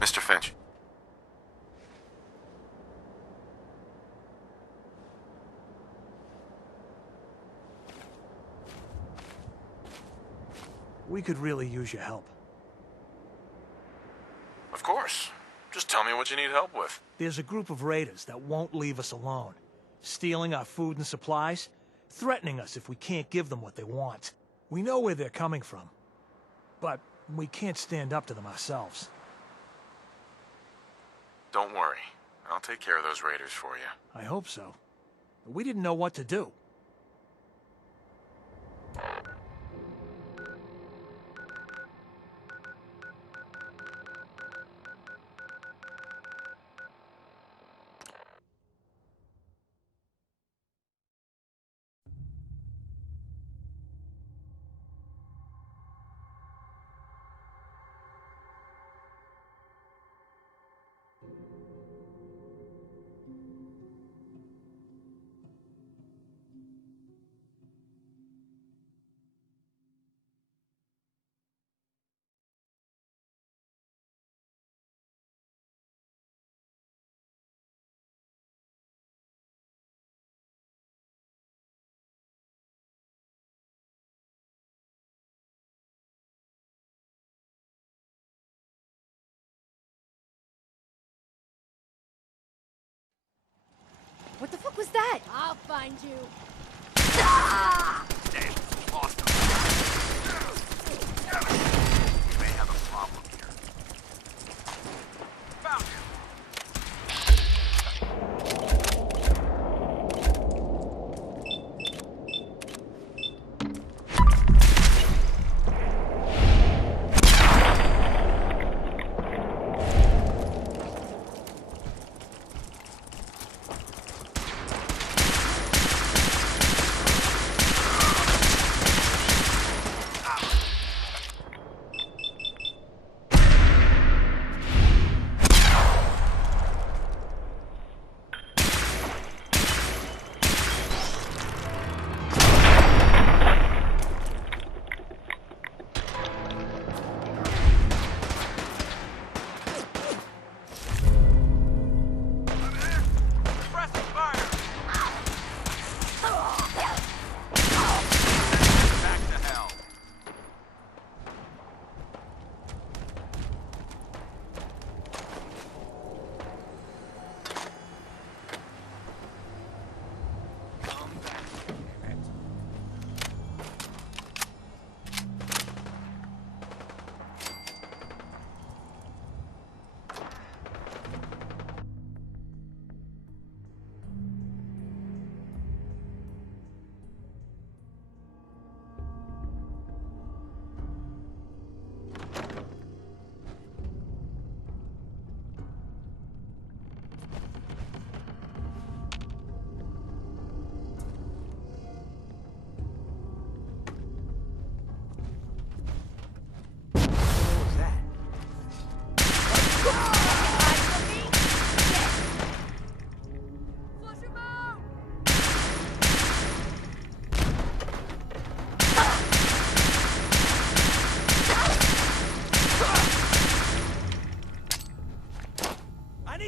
Mr. Finch. We could really use your help. Of course. Just tell me what you need help with. There's a group of raiders that won't leave us alone. Stealing our food and supplies, threatening us if we can't give them what they want. We know where they're coming from, but we can't stand up to them ourselves. Don't worry. I'll take care of those raiders for you. I hope so. We didn't know what to do. What the fuck was that? I'll find you. Damn, lost him. We may have a problem here. Found him.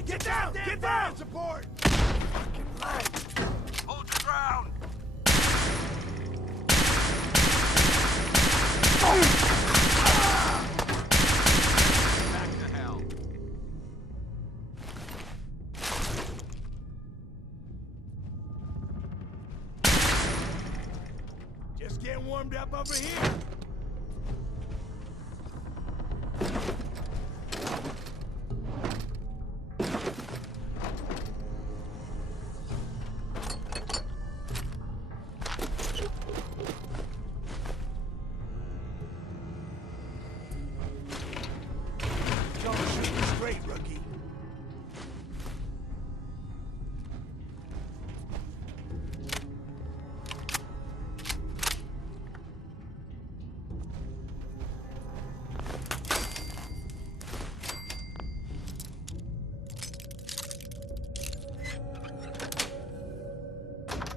Get down! Get down! Support! Fucking leg. Hold your ground. Back to hell. Just getting warmed up over here.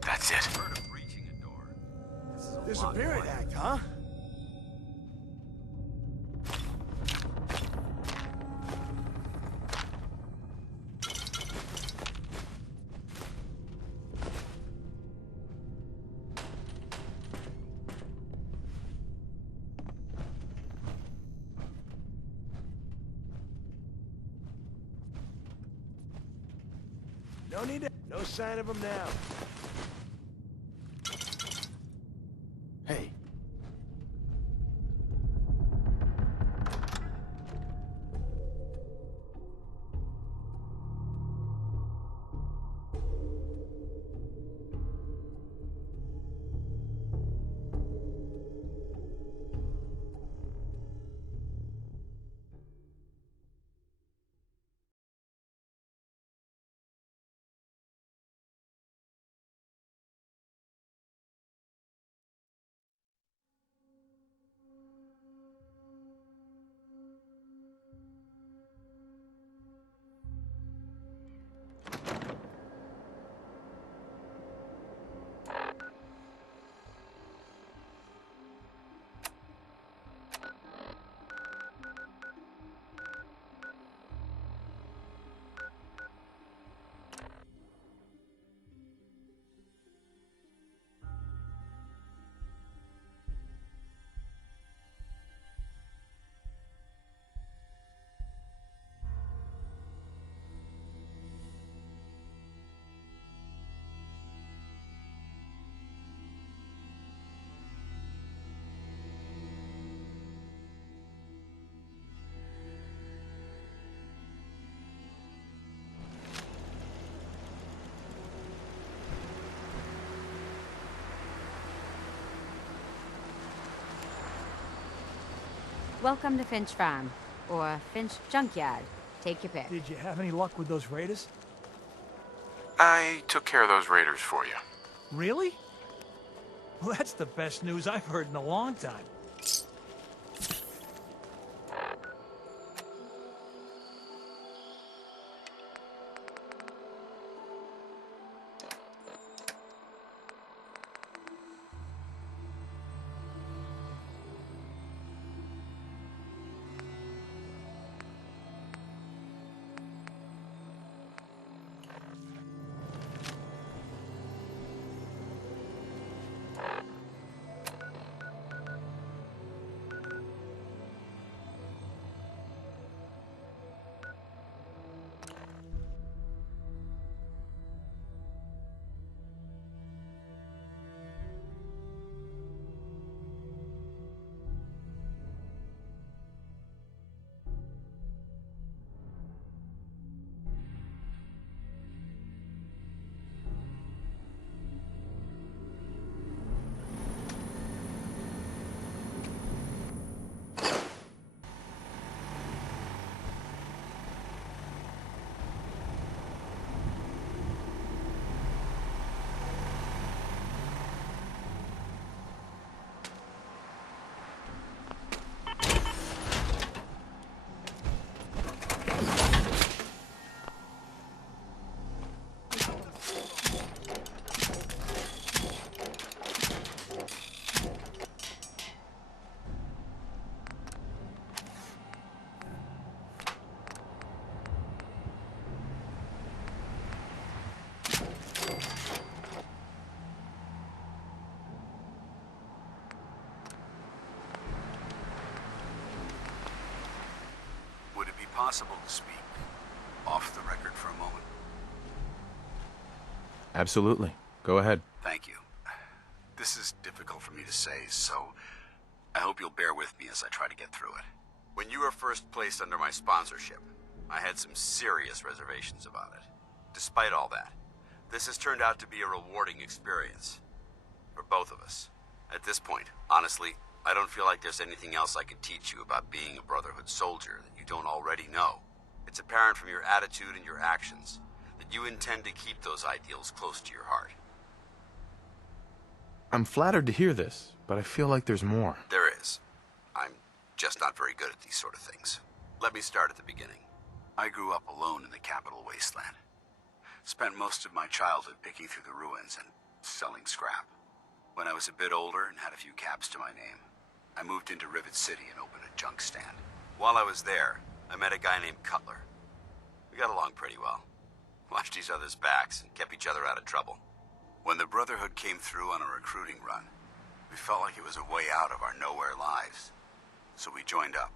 That's it. Disappearance act, huh? No need to... No sign of him now. Hey. Welcome to Finch Farm, or Finch Junkyard. Take your pick. Did you have any luck with those raiders? I took care of those raiders for you. Really? Well, that's the best news I've heard in a long time. Possible to speak off the record for a moment? Absolutely. Go ahead. Thank you. This is difficult for me to say, so I hope you'll bear with me as I try to get through it. When you were first placed under my sponsorship, I had some serious reservations about it. Despite all that, this has turned out to be a rewarding experience for both of us. At this point, honestly, I don't feel like there's anything else I can teach you about being a Brotherhood soldier that you don't already know. It's apparent from your attitude and your actions that you intend to keep those ideals close to your heart. I'm flattered to hear this, but I feel like there's more. There is. I'm just not very good at these sort of things. Let me start at the beginning. I grew up alone in the capital wasteland. Spent most of my childhood picking through the ruins and selling scrap. When I was a bit older and had a few caps to my name, I moved into Rivet City and opened a junk stand. While I was there, I met a guy named Cutler. We got along pretty well. Watched each other's backs and kept each other out of trouble. When the Brotherhood came through on a recruiting run, we felt like it was a way out of our nowhere lives. So we joined up.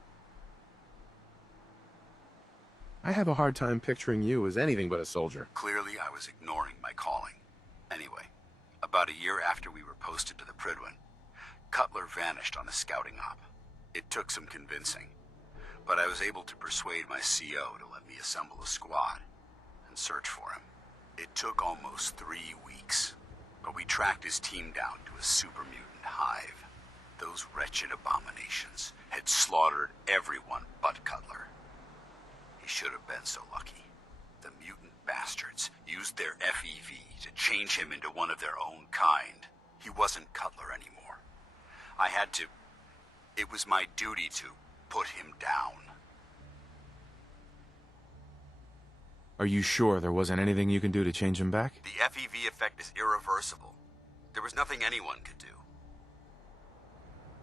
I have a hard time picturing you as anything but a soldier. Clearly, I was ignoring my calling. Anyway, about a year after we were posted to the Prydwen, Cutler vanished on a scouting op. It took some convincing, but I was able to persuade my CO to let me assemble a squad and search for him. It took almost 3 weeks, but we tracked his team down to a super mutant hive. Those wretched abominations had slaughtered everyone but Cutler. He should have been so lucky. The mutant bastards used their FEV to change him into one of their own kind. He wasn't Cutler anymore. I had to... It was my duty to put him down. Are you sure there wasn't anything you can do to change him back? The FEV effect is irreversible. There was nothing anyone could do.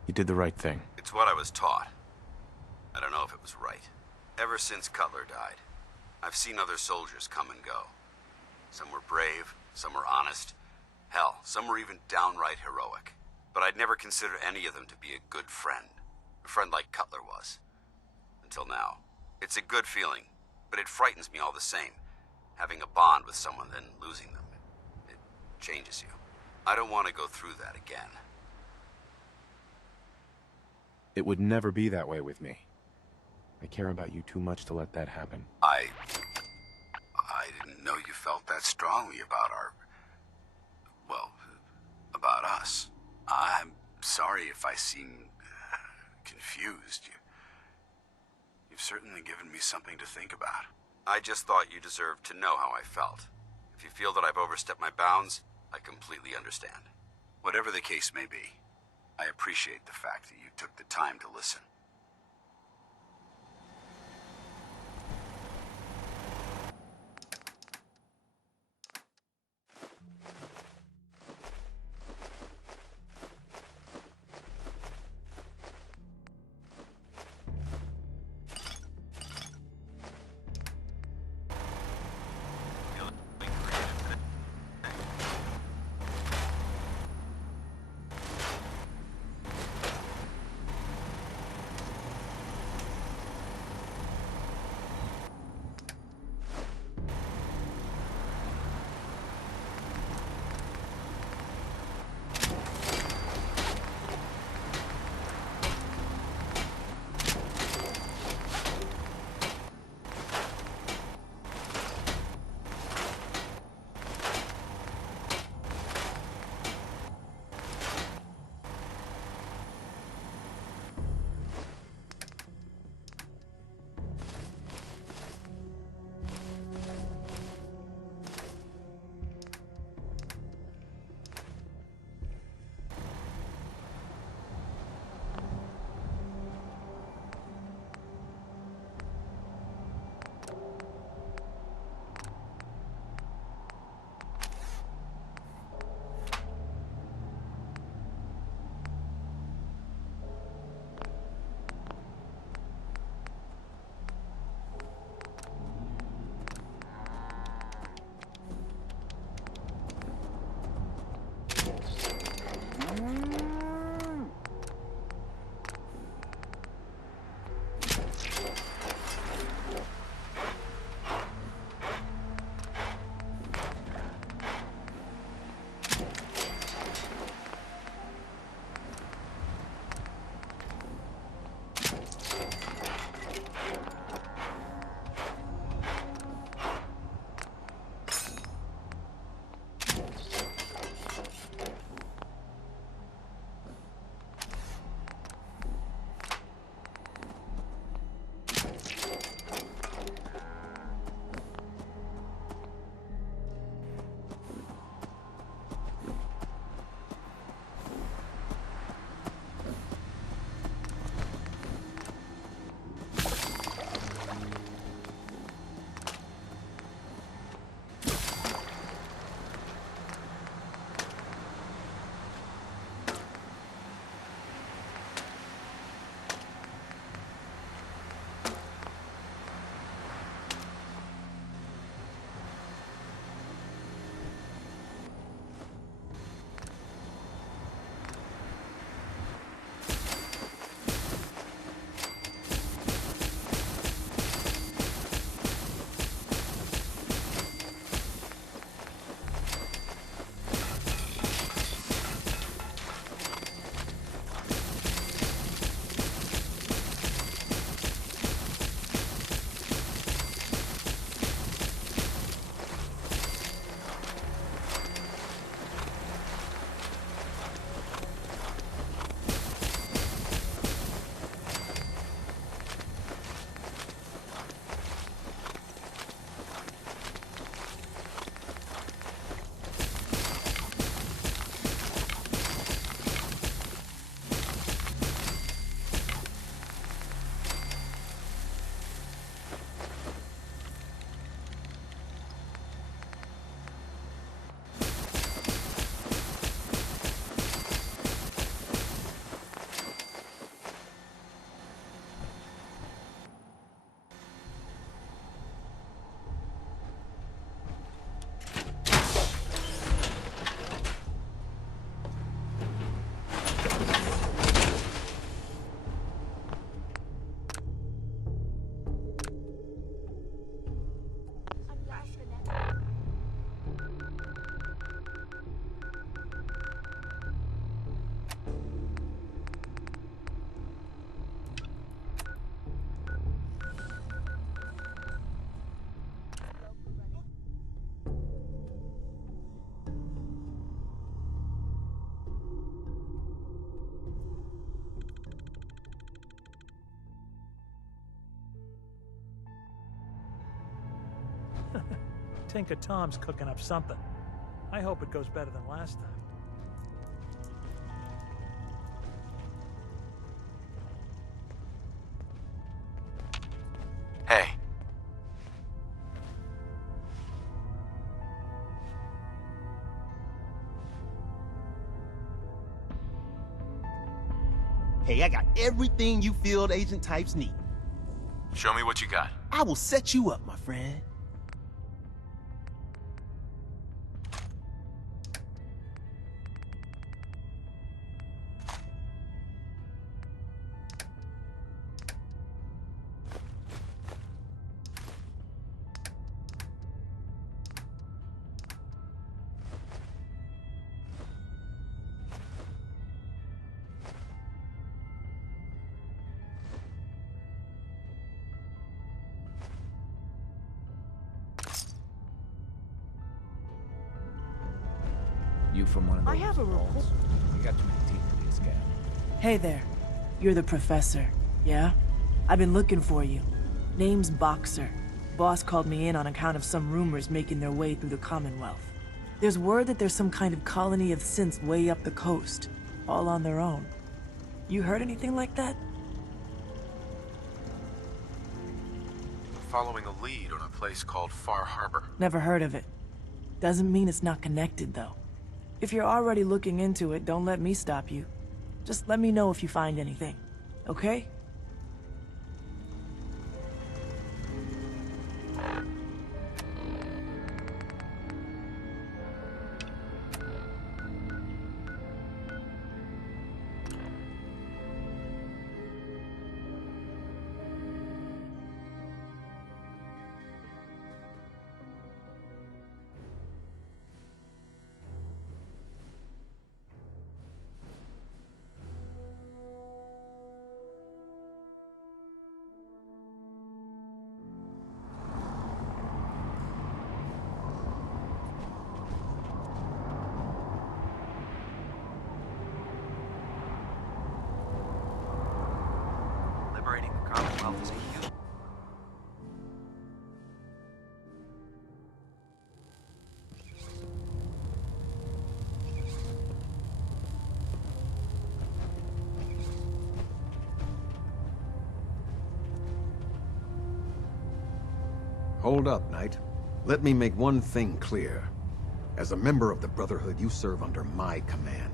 You did the right thing. It's what I was taught. I don't know if it was right. Ever since Cutler died, I've seen other soldiers come and go. Some were brave, some were honest. Hell, some were even downright heroic. But I'd never considered any of them to be a good friend. A friend like Cutler was. Until now. It's a good feeling, but it frightens me all the same. Having a bond with someone, then losing them. It changes you. I don't want to go through that again. It would never be that way with me. I care about you too much to let that happen. I didn't know you felt that strongly about about us. I'm sorry if I seem confused. You've certainly given me something to think about. I just thought you deserved to know how I felt. If you feel that I've overstepped my bounds, I completely understand. Whatever the case may be, I appreciate the fact that you took the time to listen. Tinker Tom's cooking up something. I hope it goes better than last time. Hey. Hey, I got everything you field agent types need. Show me what you got. I will set you up, my friend. You from one of those I have a vaults? You got too many teeth to be a scab. Hey there. You're the professor, yeah? I've been looking for you. Name's Boxer. Boss called me in on account of some rumors making their way through the Commonwealth. There's word that there's some kind of colony of synths way up the coast, all on their own. You heard anything like that? Following a lead on a place called Far Harbor. Never heard of it. Doesn't mean it's not connected, though. If you're already looking into it, don't let me stop you. Just let me know if you find anything, okay? Liberating the Commonwealth is a huge... Hold up, Knight. Let me make one thing clear. As a member of the Brotherhood, you serve under my command.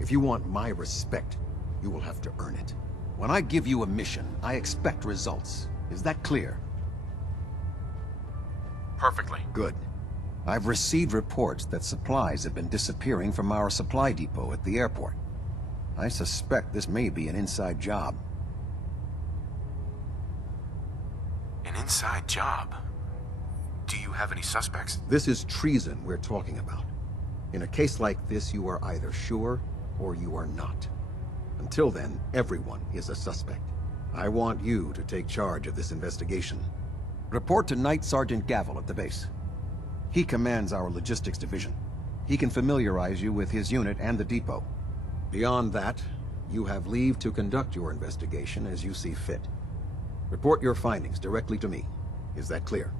If you want my respect, you will have to earn it. When I give you a mission, I expect results. Is that clear? Perfectly. Good. I've received reports that supplies have been disappearing from our supply depot at the airport. I suspect this may be an inside job. An inside job? Do you have any suspects? This is treason we're talking about. In a case like this, you are either sure or you are not. Until then, everyone is a suspect. I want you to take charge of this investigation. Report to Night Sergeant Gavel at the base. He commands our logistics division. He can familiarize you with his unit and the depot. Beyond that, you have leave to conduct your investigation as you see fit. Report your findings directly to me. Is that clear?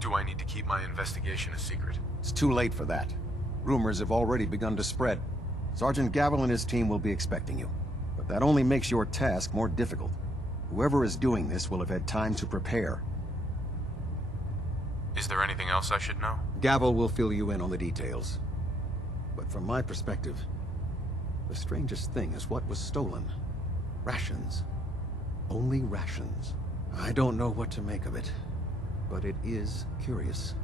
Do I need to keep my investigation a secret? It's too late for that. Rumors have already begun to spread. Sergeant Gavel and his team will be expecting you. But that only makes your task more difficult. Whoever is doing this will have had time to prepare. Is there anything else I should know? Gavel will fill you in on the details. But from my perspective, the strangest thing is what was stolen. Rations. Only rations. I don't know what to make of it, but it is curious.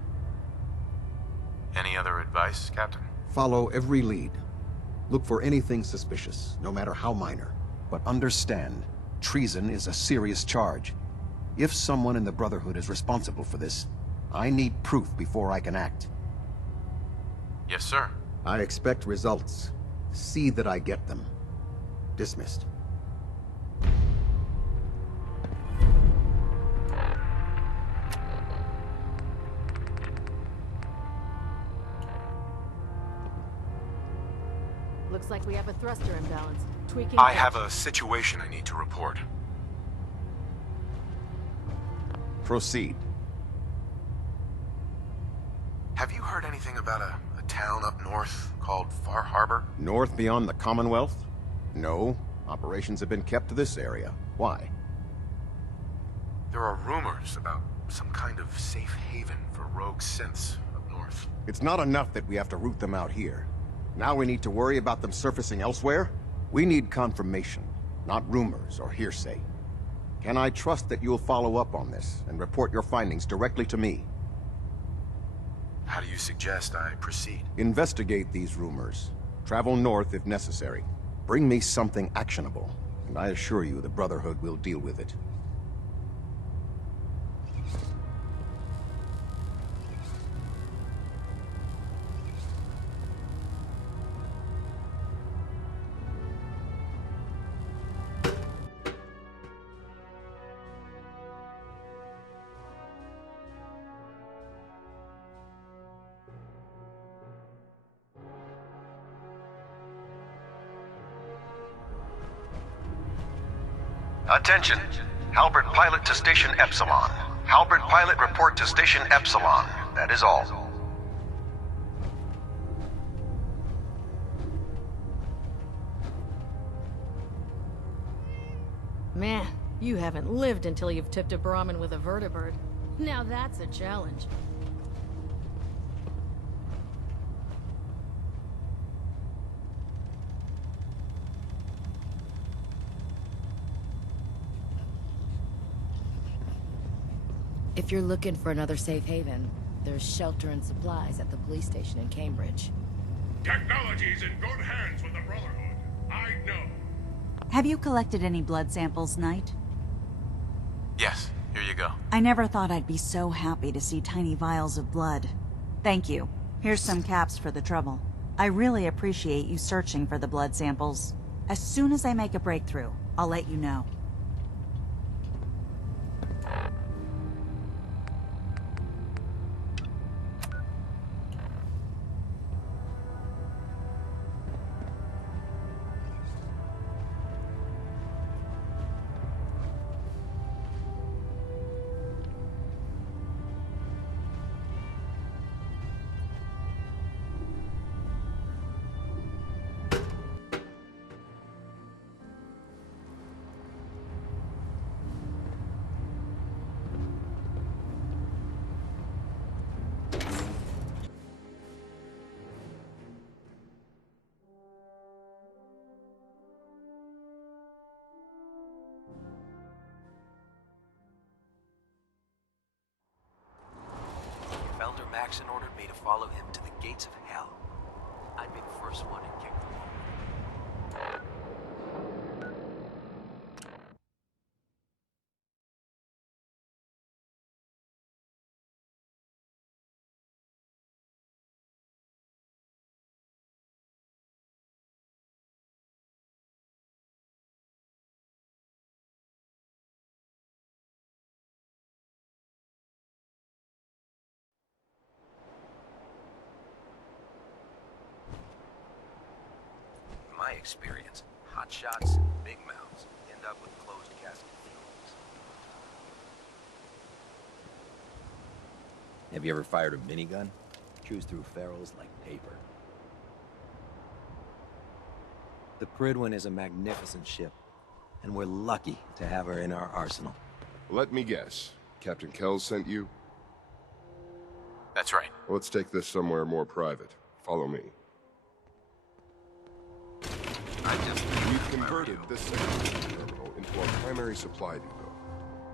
Any other advice, Captain? Follow every lead. Look for anything suspicious, no matter how minor. But understand, treason is a serious charge. If someone in the Brotherhood is responsible for this, I need proof before I can act. Yes, sir. I expect results. See that I get them. Dismissed. Looks like we have a thruster imbalance. Tweaking. I have a situation I need to report. Proceed. Have you heard anything about a town up north called Far Harbor? North beyond the Commonwealth? No. Operations have been kept to this area. Why? There are rumors about some kind of safe haven for rogue synths up north. It's not enough that we have to root them out here. Now we need to worry about them surfacing elsewhere? We need confirmation, not rumors or hearsay. Can I trust that you'll follow up on this and report your findings directly to me? How do you suggest I proceed? Investigate these rumors. Travel north if necessary. Bring me something actionable, and I assure you the Brotherhood will deal with it. Attention. Halbert Pilot to Station Epsilon. Halbert Pilot report to Station Epsilon. That is all. Man, you haven't lived until you've tipped a Brahmin with a vertibird. Now that's a challenge. If you're looking for another safe haven, there's shelter and supplies at the police station in Cambridge. Technology's in good hands with the Brotherhood. I know. Have you collected any blood samples, Knight? Yes, here you go. I never thought I'd be so happy to see tiny vials of blood. Thank you. Here's some caps for the trouble. I really appreciate you searching for the blood samples. As soon as I make a breakthrough, I'll let you know. Elder Maxon ordered me to follow him to the gates of hell. I'd be the first one to kick them. My experience, hot shots and big mouths end up with closed casket funerals. Have you ever fired a minigun? Chews through ferrules like paper. The Prydwen is a magnificent ship, and we're lucky to have her in our arsenal. Let me guess. Captain Kells sent you? That's right. Let's take this somewhere more private. Follow me. We've converted this secondary terminal into our primary supply depot.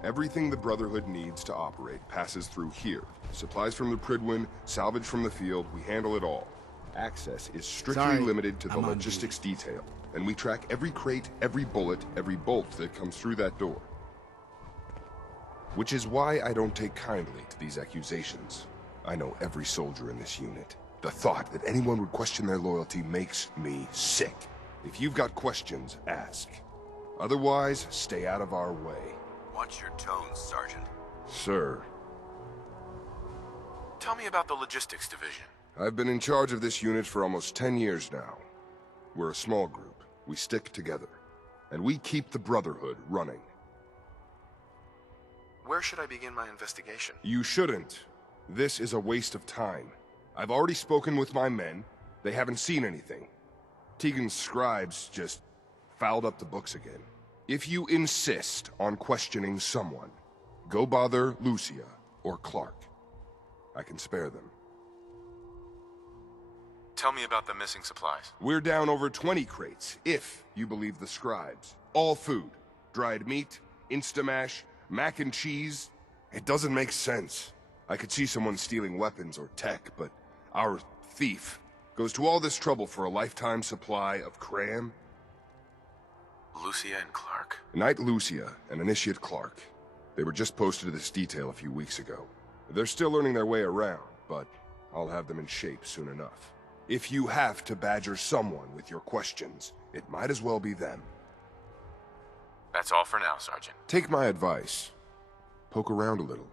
Everything the Brotherhood needs to operate passes through here. Supplies from the Prydwen, salvage from the field, we handle it all. Access is strictly limited to the logistics detail, and we track every crate, every bullet, every bolt that comes through that door. Which is why I don't take kindly to these accusations. I know every soldier in this unit. The thought that anyone would question their loyalty makes me sick. If you've got questions, ask. Otherwise, stay out of our way. Watch your tones, Sergeant. Sir. Tell me about the logistics division. I've been in charge of this unit for almost 10 years now. We're a small group. We stick together. And we keep the Brotherhood running. Where should I begin my investigation? You shouldn't. This is a waste of time. I've already spoken with my men. They haven't seen anything. Tegan's scribes just fouled up the books again. If you insist on questioning someone, go bother Lucia or Clark. I can spare them. Tell me about the missing supplies. We're down over 20 crates, if you believe the scribes. All food. Dried meat, Instamash, mac and cheese. It doesn't make sense. I could see someone stealing weapons or tech, but our thief goes to all this trouble for a lifetime supply of cram? Lucia and Clark? Knight Lucia and Initiate Clark. They were just posted to this detail a few weeks ago. They're still learning their way around, but I'll have them in shape soon enough. If you have to badger someone with your questions, it might as well be them. That's all for now, Sergeant. Take my advice. Poke around a little.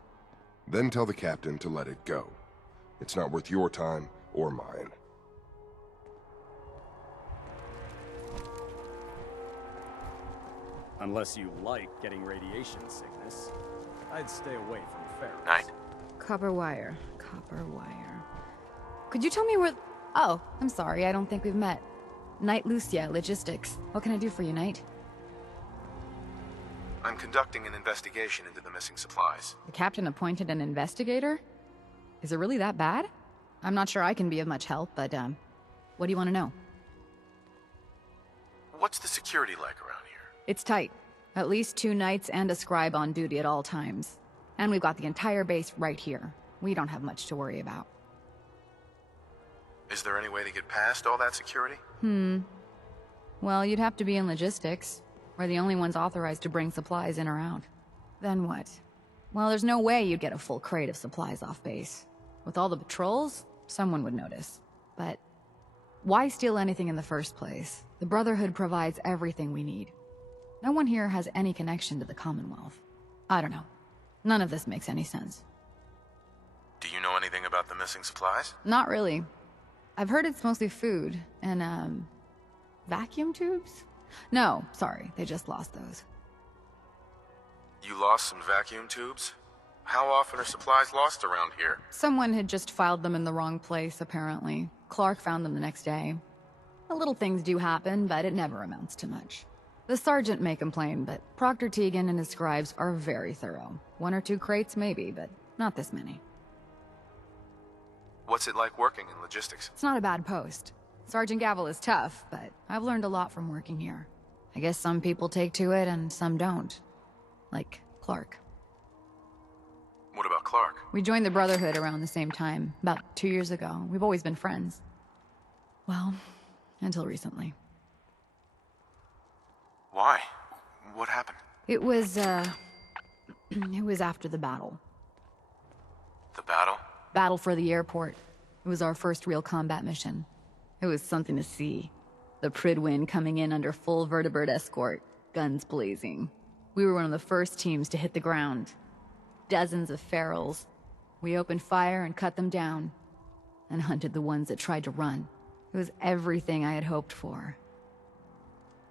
Then tell the captain to let it go. It's not worth your time or mine. Unless you like getting radiation sickness, I'd stay away from ferrets. Knight. Copper wire. Copper wire. Could you tell me where... Oh, I'm sorry, I don't think we've met. Knight Lucia, Logistics. What can I do for you, Knight? I'm conducting an investigation into the missing supplies. The captain appointed an investigator? Is it really that bad? I'm not sure I can be of much help, but, what do you want to know? What's the security like around here? It's tight. At least 2 knights and a scribe on duty at all times. And we've got the entire base right here. We don't have much to worry about. Is there any way to get past all that security? Well, you'd have to be in logistics. We're the only ones authorized to bring supplies in or out. Then what? Well, there's no way you'd get a full crate of supplies off base. With all the patrols, someone would notice. But why steal anything in the first place? The Brotherhood provides everything we need. No one here has any connection to the Commonwealth. I don't know. None of this makes any sense. Do you know anything about the missing supplies? Not really. I've heard it's mostly food and, vacuum tubes? No, sorry, they just lost those. You lost some vacuum tubes? How often are supplies lost around here? Someone had just filed them in the wrong place, apparently. Clark found them the next day. The little things do happen, but it never amounts to much. The sergeant may complain, but Proctor Tegan and his scribes are very thorough. 1 or 2 crates, maybe, but not this many. What's it like working in logistics? It's not a bad post. Sergeant Gavel is tough, but I've learned a lot from working here. I guess some people take to it and some don't. Like Clark. What about Clark? We joined the Brotherhood around the same time, about 2 years ago. We've always been friends. Well, until recently. Why? What happened? It was, it was after the battle. The battle? Battle for the airport. It was our first real combat mission. It was something to see. The Pridwin coming in under full vertibird escort, guns blazing. We were one of the first teams to hit the ground. Dozens of ferals. We opened fire and cut them down, and hunted the ones that tried to run. It was everything I had hoped for.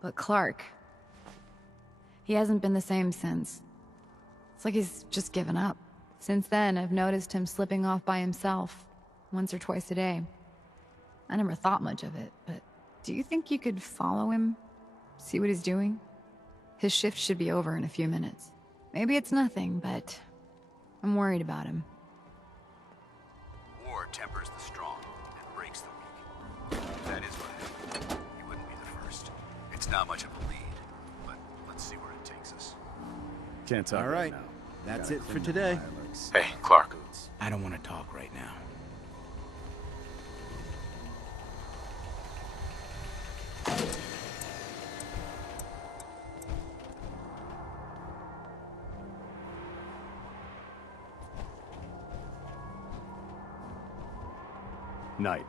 But Clark, he hasn't been the same since. It's like he's just given up. Since then, I've noticed him slipping off by himself, once or twice a day. I never thought much of it, but do you think you could follow him? See what he's doing? His shift should be over in a few minutes. Maybe it's nothing, but I'm worried about him. War tempers the strong and breaks the weak. That is what happened. He wouldn't be the first. It's not much of a lead, but let's see where it takes us. Can't talk All right. now. That's it for today. Hey, Clark. I don't want to talk right now. Knight.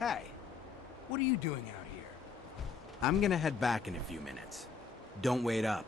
Hey, what are you doing out here? I'm gonna head back in a few minutes. Don't wait up.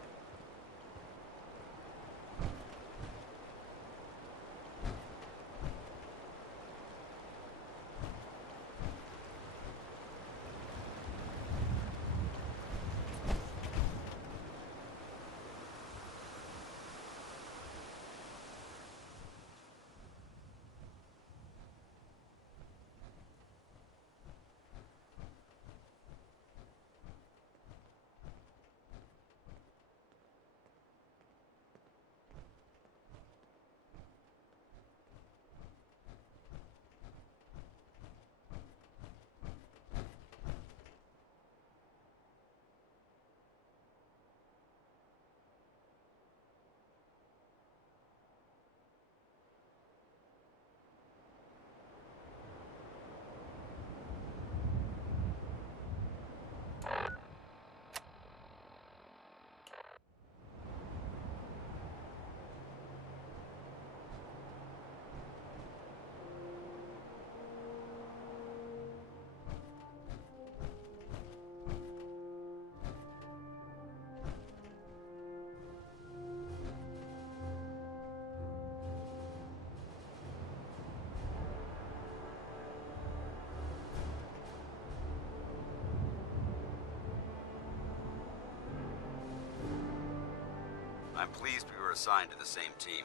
I'm pleased we were assigned to the same team.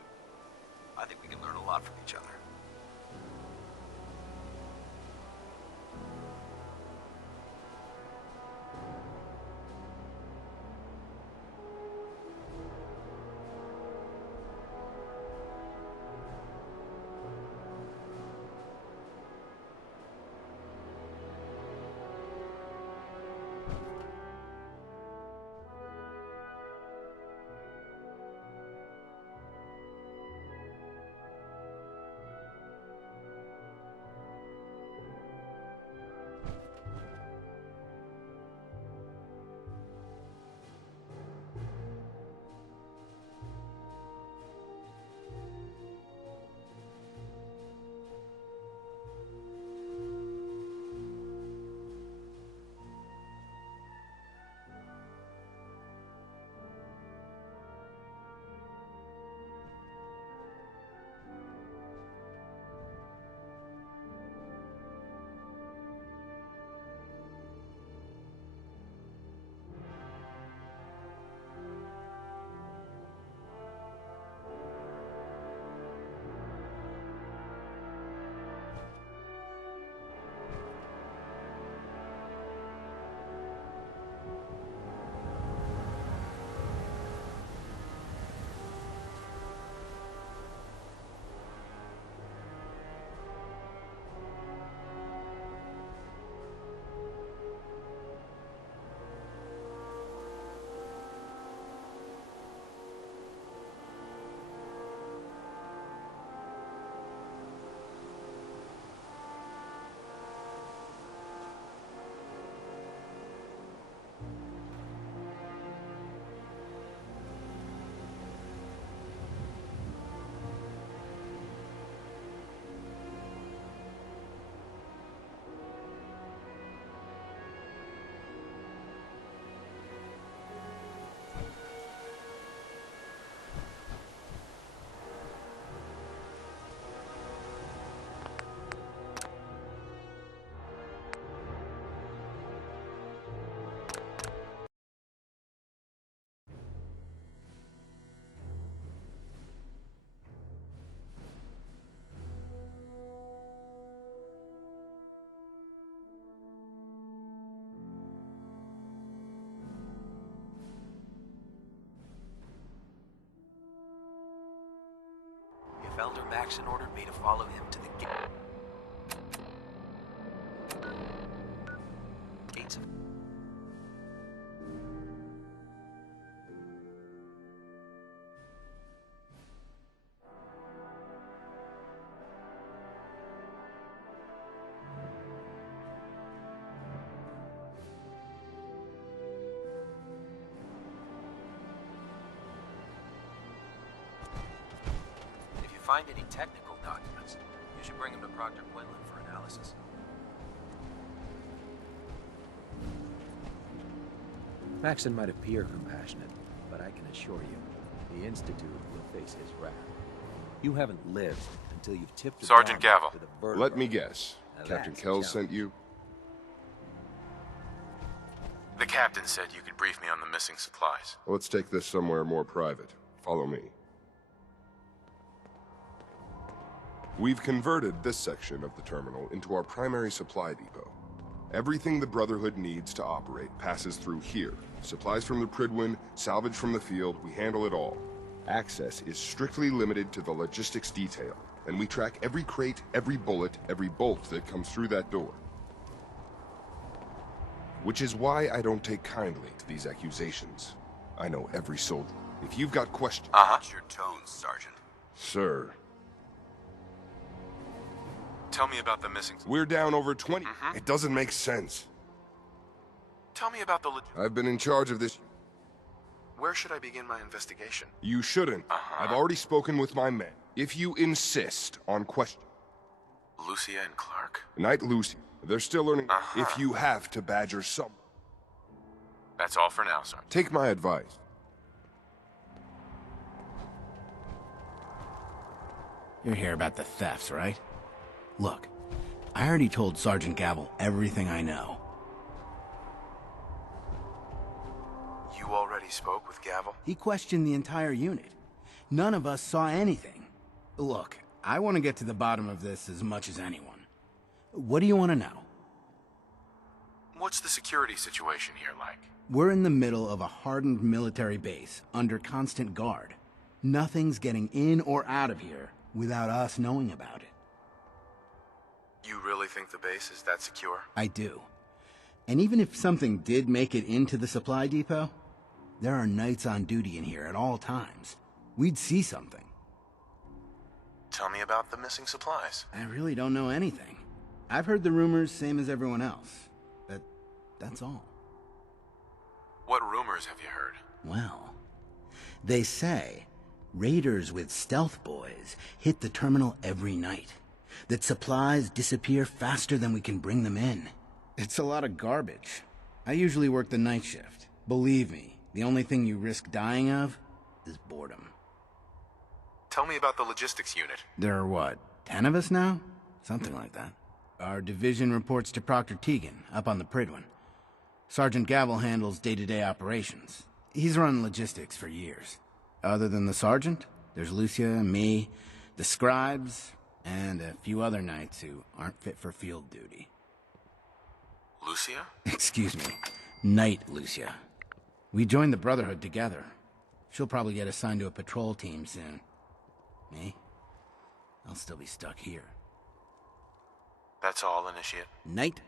I think we can learn a lot from each other. If Elder Maxon ordered me to follow him to the gates of... If you find any technical documents, you should bring them to Proctor Quinlan for analysis. Maxon might appear compassionate, but I can assure you, the Institute will face his wrath. You haven't lived until you've tipped a Sergeant bomb Gavel. to the vertebra. Let me guess. Now Captain that's a Kells challenge. sent you? The captain said you could brief me on the missing supplies. Let's take this somewhere more private. Follow me. We've converted this section of the terminal into our primary supply depot. Everything the Brotherhood needs to operate passes through here. Supplies from the Pridwin, salvage from the field, we handle it all. Access is strictly limited to the logistics detail, and we track every crate, every bullet, every bolt that comes through that door. Which is why I don't take kindly to these accusations. I know every soldier. If you've got questions... Watch your tones, Sergeant. Sir. Tell me about the missing... We're down over 20. It doesn't make sense. Tell me about the... I've been in charge of this... Where should I begin my investigation? You shouldn't. I've already spoken with my men. If you insist on question... Lucia and Clark? Knight Lucy. They're still learning. If you have to badger someone... That's all for now, sir. Take my advice. You're here about the thefts, right? Look, I already told Sergeant Gavel everything I know. You already spoke with Gavel? He questioned the entire unit. None of us saw anything. Look, I want to get to the bottom of this as much as anyone. What do you want to know? What's the security situation here like? We're in the middle of a hardened military base, under constant guard. Nothing's getting in or out of here without us knowing about it. You really think the base is that secure? I do. And even if something did make it into the supply depot, there are knights on duty in here at all times. We'd see something. Tell me about the missing supplies. I really don't know anything. I've heard the rumors, same as everyone else. But that's all. What rumors have you heard? Well, they say raiders with stealth boys hit the terminal every night. That supplies disappear faster than we can bring them in. It's a lot of garbage. I usually work the night shift. Believe me, the only thing you risk dying of is boredom. Tell me about the logistics unit. There are what, 10 of us now? Something like that. Our division reports to Proctor Teagan, up on the Pridwin. Sergeant Gavel handles day-to-day operations. He's run logistics for years. Other than the sergeant, there's Lucia, me, the scribes, and a few other knights who aren't fit for field duty. Lucia? Excuse me. Knight Lucia. We joined the Brotherhood together. She'll probably get assigned to a patrol team soon. Me? I'll still be stuck here. That's all, Initiate? Knight?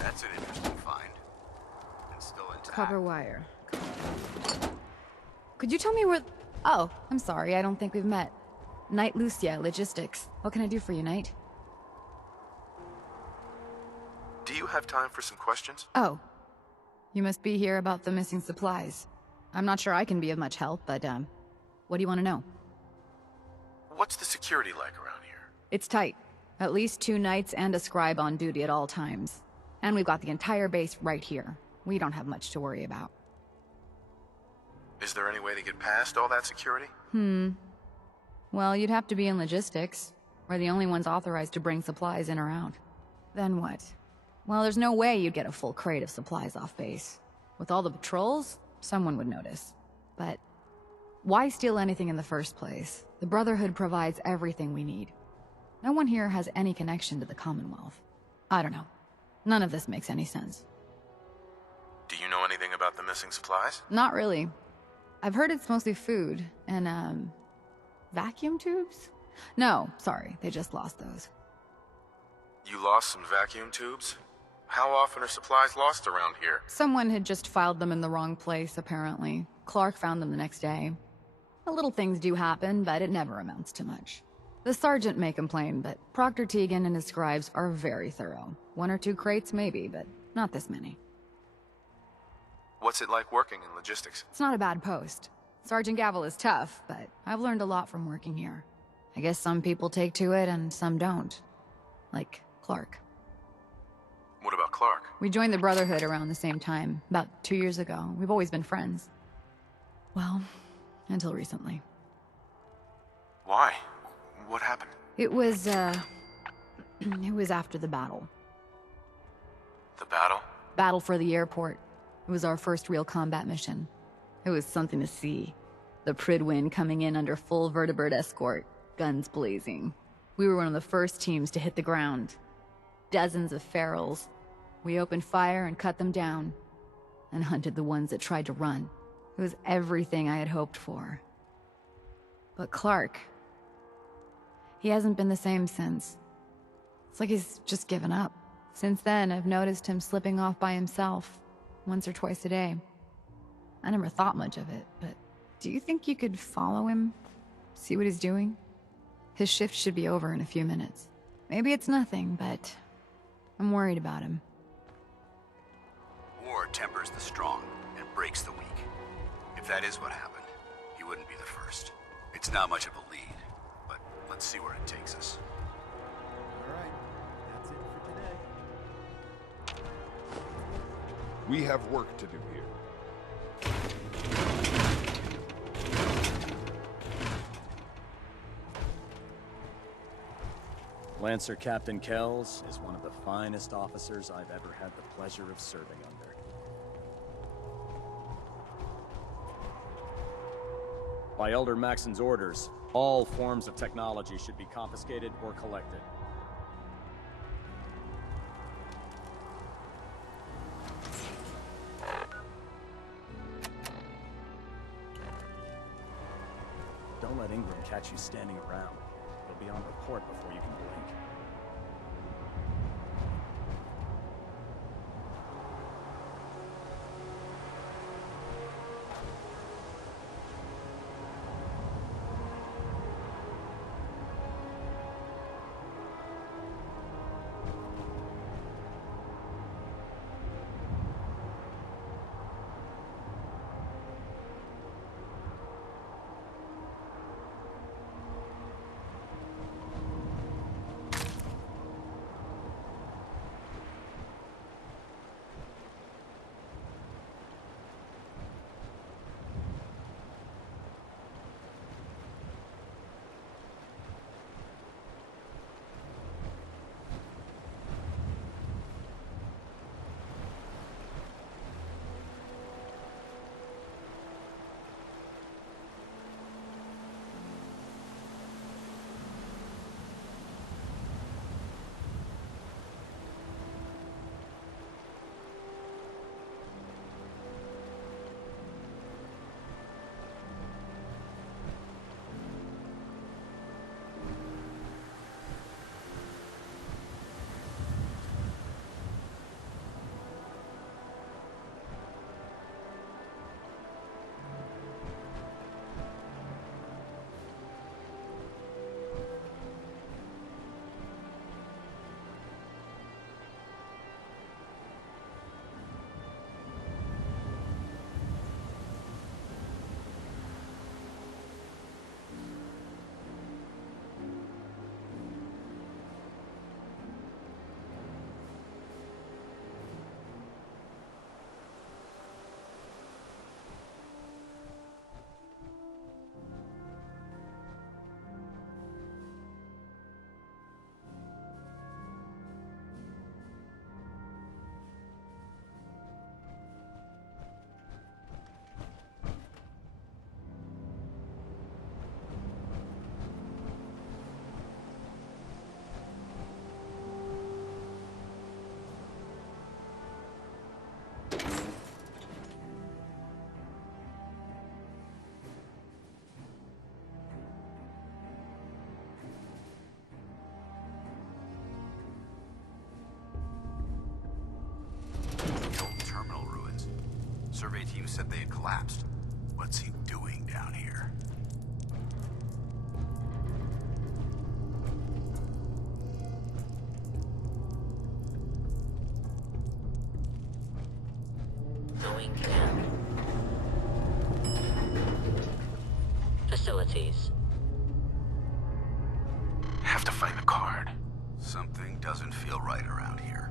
That's an interesting find. And still intact. Copper wire. Could you tell me where... Oh, I'm sorry, I don't think we've met. Knight Lucia, Logistics. What can I do for you, Knight? Do you have time for some questions? Oh. You must be here about the missing supplies. I'm not sure I can be of much help, but, what do you want to know? What's the security like around here? It's tight. At least 2 knights and a scribe on duty at all times. And we've got the entire base right here. We don't have much to worry about. Is there any way to get past all that security? Well, you'd have to be in logistics. We're the only ones authorized to bring supplies in or out. Then what? Well, there's no way you'd get a full crate of supplies off base. With all the patrols, someone would notice. But why steal anything in the first place? The Brotherhood provides everything we need. No one here has any connection to the Commonwealth. I don't know. None of this makes any sense. Do you know anything about the missing supplies? Not really. I've heard it's mostly food and, vacuum tubes? No, sorry, they just lost those. You lost some vacuum tubes? How often are supplies lost around here? Someone had just filed them in the wrong place, apparently. Clark found them the next day. The little things do happen, but it never amounts to much. The sergeant may complain, but Proctor Teagan and his scribes are very thorough. 1 or 2 crates maybe, but not this many. What's it like working in logistics? It's not a bad post. Sergeant Gavel is tough, but I've learned a lot from working here. I guess some people take to it and some don't. Like Clark. What about Clark? We joined the Brotherhood around the same time, about 2 years ago. We've always been friends. Well, until recently. Why? What happened? It was after the battle. The battle? Battle for the airport. It was our first real combat mission. It was something to see. The Pridwin coming in under full vertibird escort, guns blazing. We were one of the first teams to hit the ground. Dozens of ferals. We opened fire and cut them down, and hunted the ones that tried to run. It was everything I had hoped for. But Clark, he hasn't been the same since. It's like he's just given up. Since then, I've noticed him slipping off by himself, once or twice a day. I never thought much of it, but do you think you could follow him? See what he's doing? His shift should be over in a few minutes. Maybe it's nothing, but I'm worried about him. War tempers the strong and breaks the weak. If that is what happened, he wouldn't be the first. It's not much of a lead, but let's see where it takes us. Alright, that's it for today. We have work to do here. Lancer Captain Kells is one of the finest officers I've ever had the pleasure of serving under. By Elder Maxon's orders, all forms of technology should be confiscated or collected. Don't let Ingram catch you standing around. You'll be on report before you can blink. Survey team said they had collapsed. What's he doing down here? Incoming command. Facilities. Have to find the card. Something doesn't feel right around here.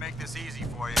make this easy for you.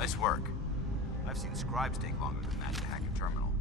Nice work. I've seen scribes take longer than that to hack a terminal.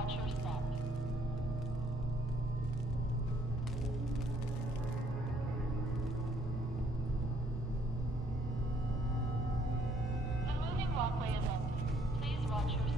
watch your step. The moving walkway is open. Please watch your step.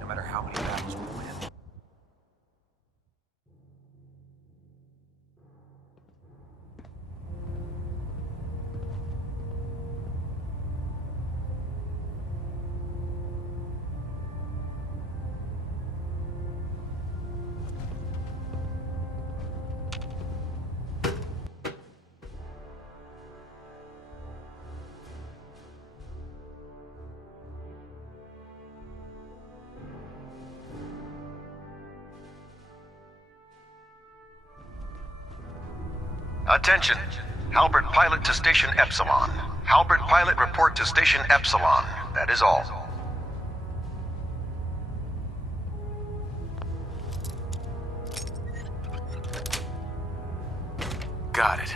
No matter how many battles we win. Attention. Halbert Pilot to Station Epsilon. Halbert Pilot report to Station Epsilon. That is all. Got it.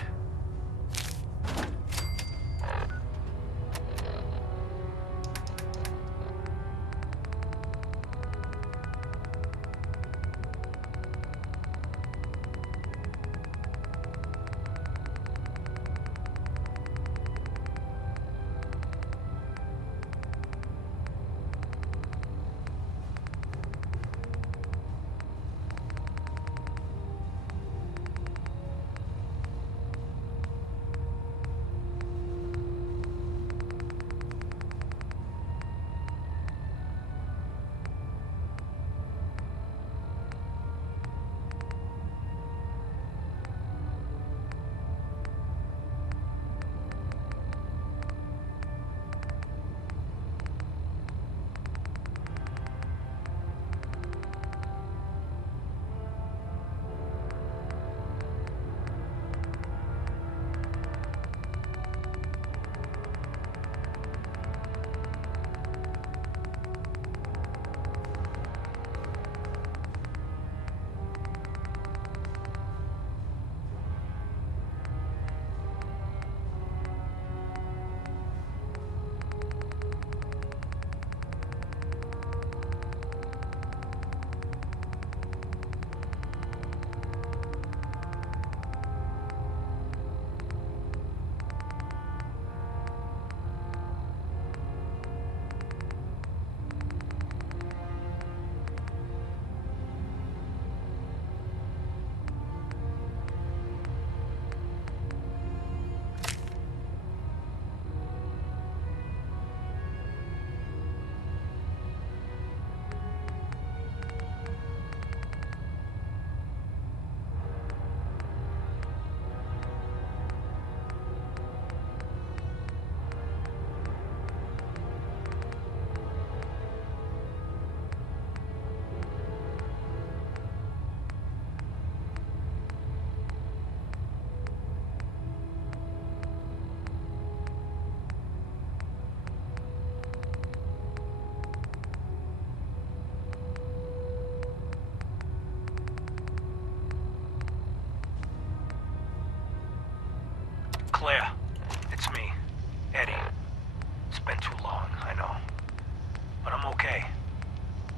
okay.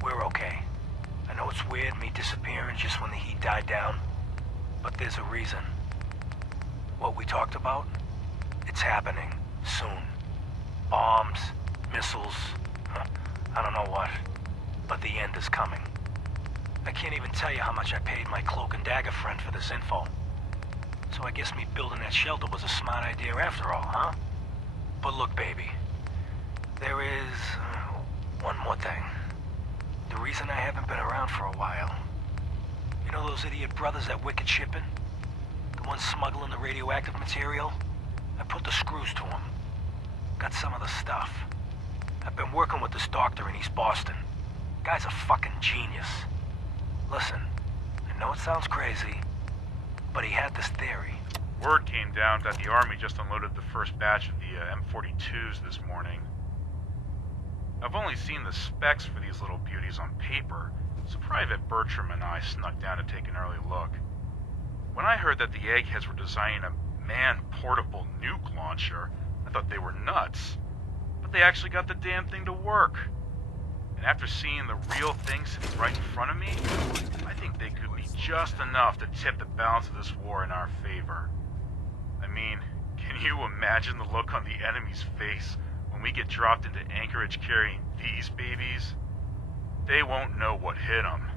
We're okay. I know it's weird, me disappearing just when the heat died down, but there's a reason. What we talked about? It's happening. Soon. Bombs, missiles, I don't know what. But the end is coming. I can't even tell you how much I paid my cloak and dagger friend for this info. So I guess me building that shelter was a smart idea after all, huh? But look, baby. There is one more thing. The reason I haven't been around for a while. You know those idiot brothers at Wicked Shipping? The ones smuggling the radioactive material? I put the screws to them. Got some of the stuff. I've been working with this doctor in East Boston. Guy's a fucking genius. Listen, I know it sounds crazy, but he had this theory. Word came down that the Army just unloaded the first batch of the M42s this morning. I've only seen the specs for these little beauties on paper, so Private Bertram and I snuck down to take an early look. When I heard that the eggheads were designing a man-portable nuke launcher, I thought they were nuts. But they actually got the damn thing to work. And after seeing the real thing sitting right in front of me, I think they could be just enough to tip the balance of this war in our favor. I mean, can you imagine the look on the enemy's face when we get dropped into Anchorage carrying these babies? They won't know what hit them.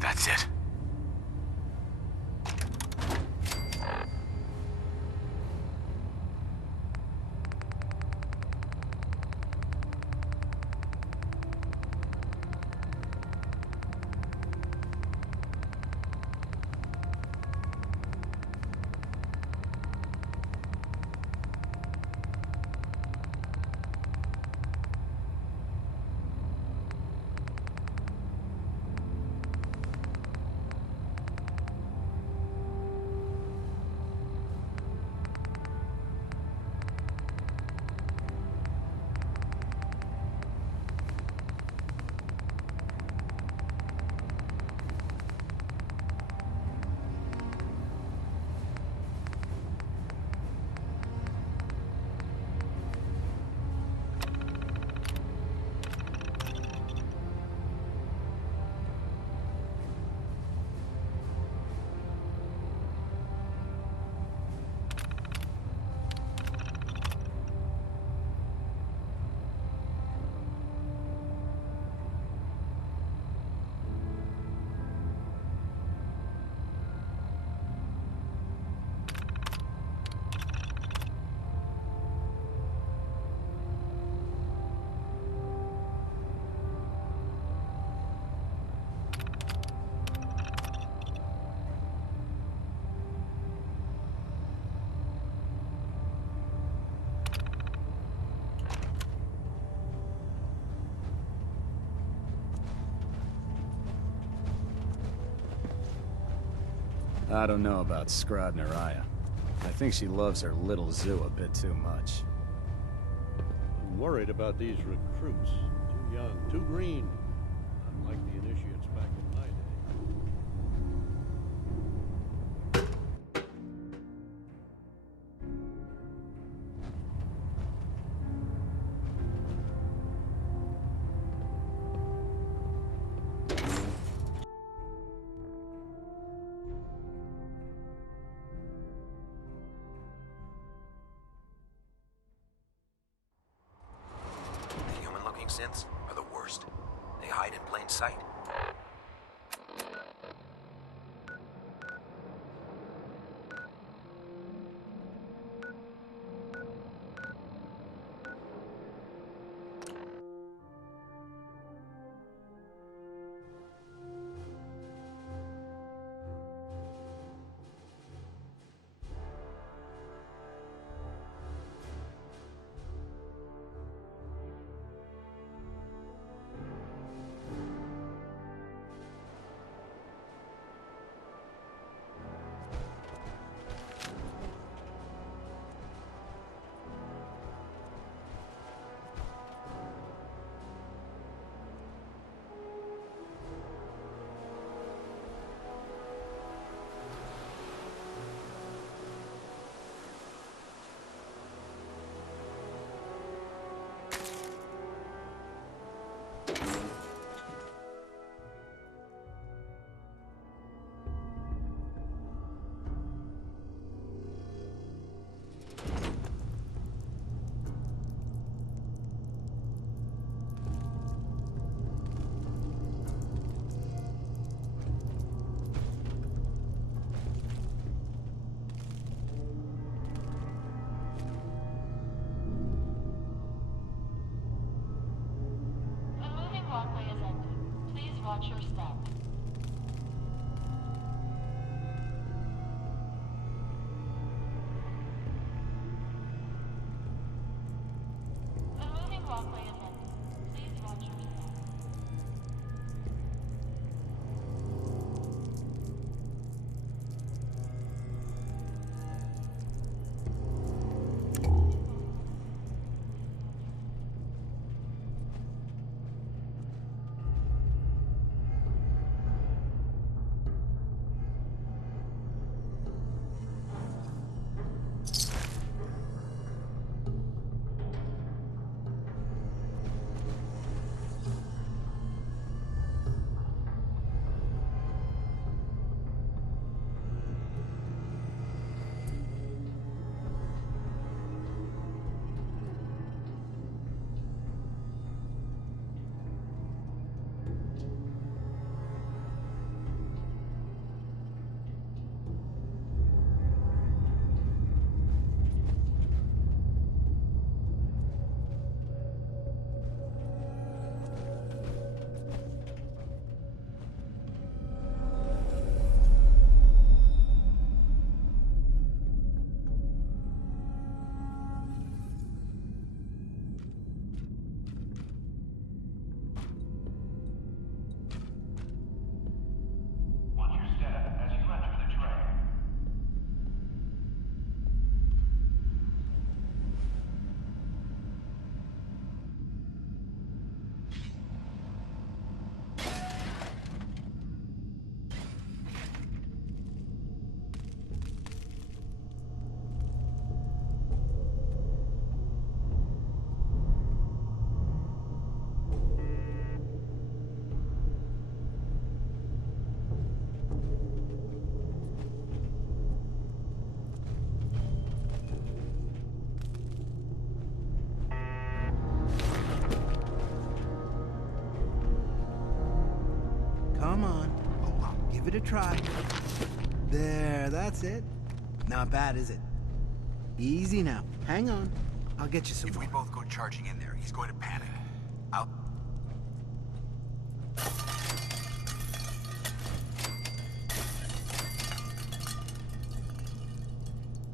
That's it. I don't know about Scrod Naraya. I think she loves her little zoo a bit too much. I'm worried about these recruits. Too young, too green. Unlike the initiates back in my day. Human-looking synths are the worst. They hide in plain sight. watch your step. The moving walkway is ending. Please watch your step. Come on. Give it a try. There, that's it. Not bad, is it? Easy now. Hang on. I'll get you some If we both go charging in there, he's going to panic. I'll...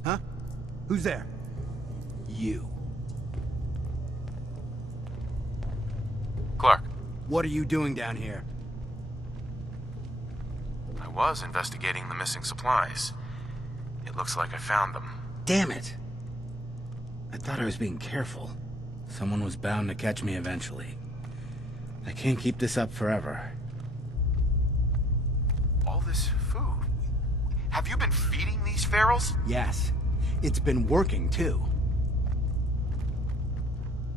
Huh? Who's there? You. Clark. What are you doing down here? I was investigating the missing supplies. It looks like I found them. Damn it! I thought I was being careful. Someone was bound to catch me eventually. I can't keep this up forever. All this food. Have you been feeding these ferals? Yes. It's been working, too.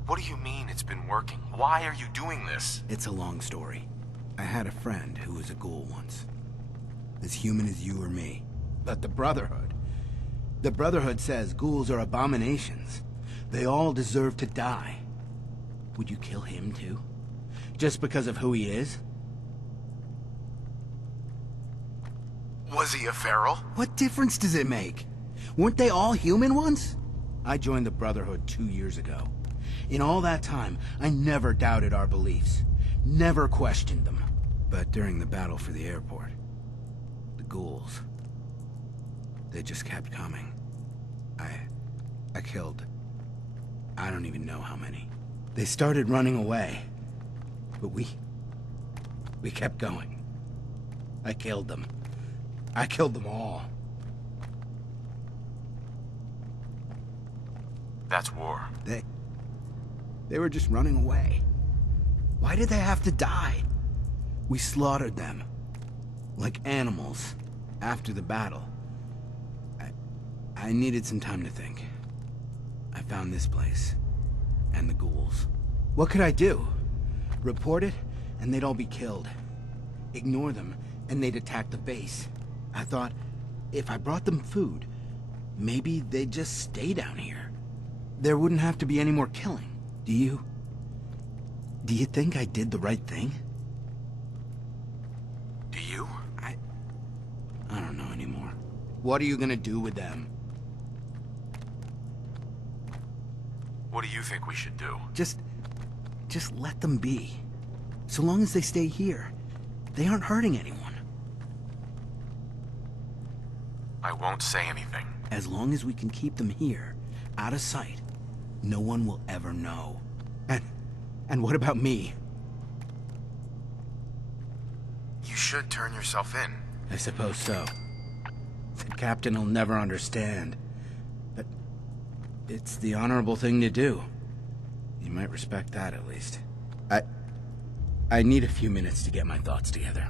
What do you mean it's been working? Why are you doing this? It's a long story. I had a friend who was a ghoul once. As human as you or me. But the Brotherhood... The Brotherhood says ghouls are abominations. They all deserve to die. Would you kill him, too? Just because of who he is? Was he a feral? What difference does it make? Weren't they all human once? I joined the Brotherhood 2 years ago. In all that time, I never doubted our beliefs. Never questioned them. But during the battle for the airport, the ghouls, they just kept coming. I killed... I don't even know how many. They started running away. But we kept going. I killed them. I killed them all. That's war. They were just running away. Why did they have to die? We slaughtered them. Like animals. After the battle. I needed some time to think. I found this place. And the ghouls. What could I do? Report it, and they'd all be killed. Ignore them, and they'd attack the base. I thought, if I brought them food, maybe they'd just stay down here. There wouldn't have to be any more killing. Do you think I did the right thing? Do you? I don't know anymore. What are you gonna do with them? What do you think we should do? Just let them be. So long as they stay here. They aren't hurting anyone. I won't say anything. As long as we can keep them here, out of sight, no one will ever know. And what about me? You should turn yourself in. I suppose so. The captain will never understand. But it's the honorable thing to do. You might respect that, at least. I need a few minutes to get my thoughts together.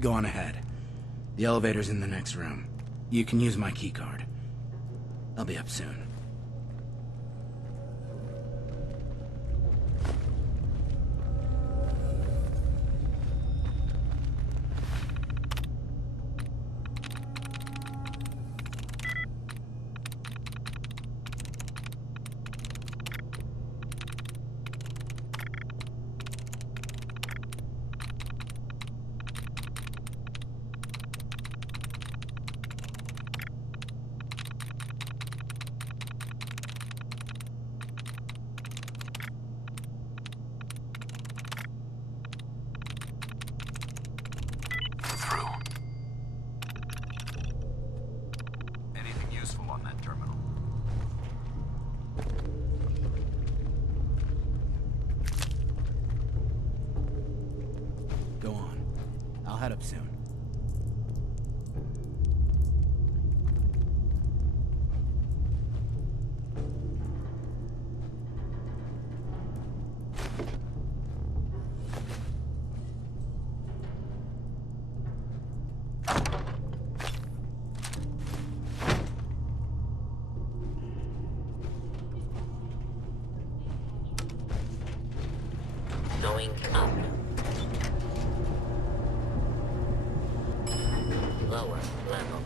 Go on ahead. The elevator's in the next room. You can use my keycard. I'll be up soon. Go on. I'll head up soon. Going up. Lower level.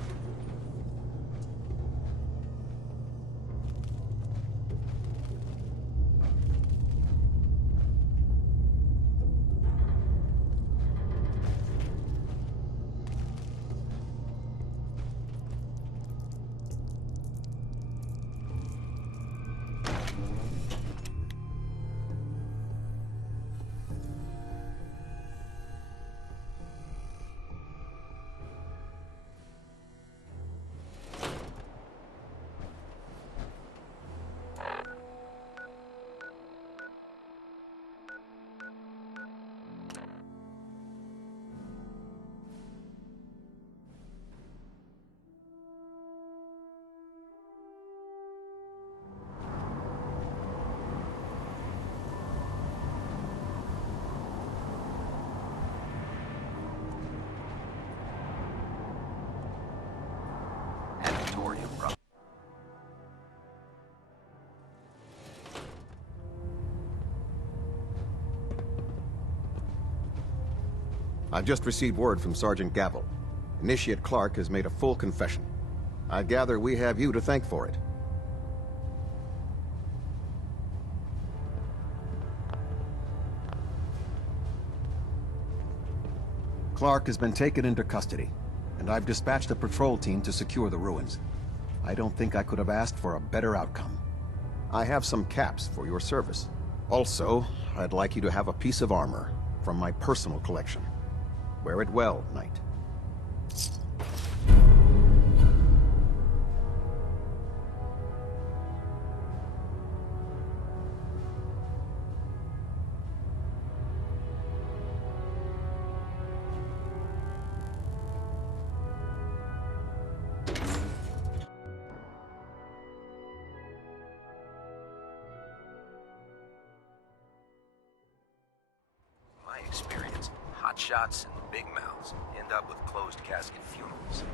I've just received word from Sergeant Gavel. Initiate Clark has made a full confession. I gather we have you to thank for it. Clark has been taken into custody, and I've dispatched a patrol team to secure the ruins. I don't think I could have asked for a better outcome. I have some caps for your service. Also, I'd like you to have a piece of armor from my personal collection. Wear it well, Knight. My experience, hot shots and big mouths end up with closed casket funerals.